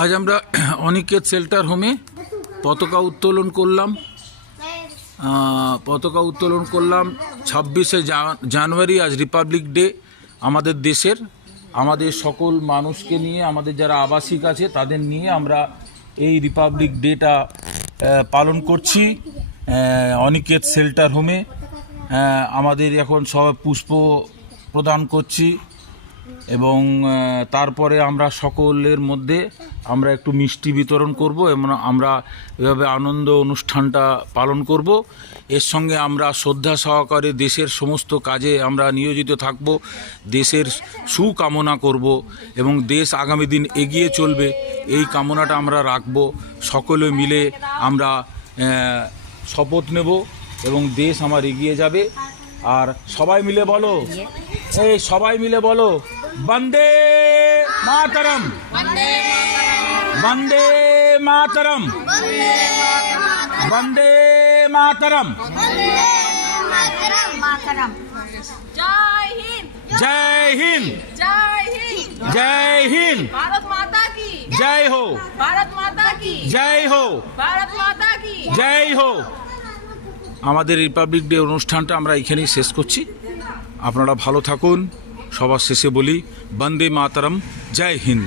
আজ আমরা অনিকেত শেল্টার হোমে পতাকা উত্তোলন করলাম। 26শে জানুয়ারি আজ রিপাবলিক ডে। আমাদের দেশের আমাদের সকল মানুষকে নিয়ে, আমাদের যারা আবাসিক আছে তাদের নিয়ে আমরা এই রিপাবলিক ডেটা পালন করছি অনিকেত শেল্টার হোমে। আমাদের এখন সব পুষ্প প্রদান করছি এবং তারপরে আমরা সকলের মধ্যে আমরা একটু মিষ্টি বিতরণ করব এবং আমরা এভাবে আনন্দ অনুষ্ঠানটা পালন করব। এর সঙ্গে আমরা শ্রদ্ধা সহকারে দেশের সমস্ত কাজে আমরা নিয়োজিত থাকব, দেশের সুকামনা করব এবং দেশ আগামী দিন এগিয়ে চলবে এই কামনাটা আমরা রাখব। সকলে মিলে আমরা শপথ নেব এবং দেশ আমার এগিয়ে যাবে। আর সবাই মিলে বলো, এই সবাই মিলে বলো, বন্দে মাতরম, বন্দে মাতরম, বন্দে মাতরম, জয় হিন্দ, জয় হিন্দ, জয় হিন্দ, জয় হিন্দ, ভারত মাতা কি জয় হো, ভারত মাতা কি জয় হো, ভারত মাতা কি জয় হো। আমাদের রিপাবলিক ডে অনুষ্ঠানটা আমরা এখানেই শেষ করছি। আপনারা ভালো থাকুন। সবার শেষে বলি বন্দে মাতরম, জয় হিন্দ।